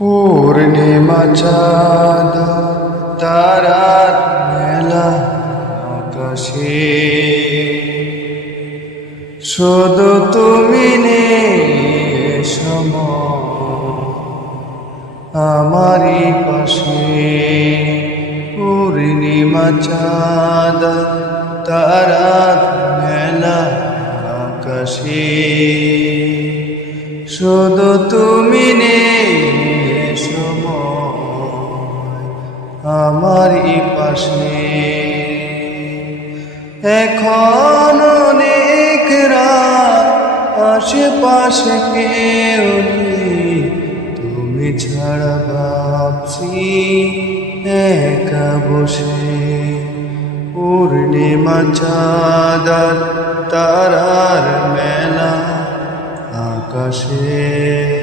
পূর্ণিমা চাঁদ তারার মেলা আকাশে, শুধু তুমি নেই আমারই পাশে। পূর্ণিমা চাঁদ তারার মেলা আকাশে, শুধু তুমি নেই আমারই পাশে। এখন অনেক রাত, আশেপাশে কেউ নেই, তুমি ছাড়া ভাবছি একা বসে। পূর্ণিমা চাঁদ তারার মেলা আকাশে।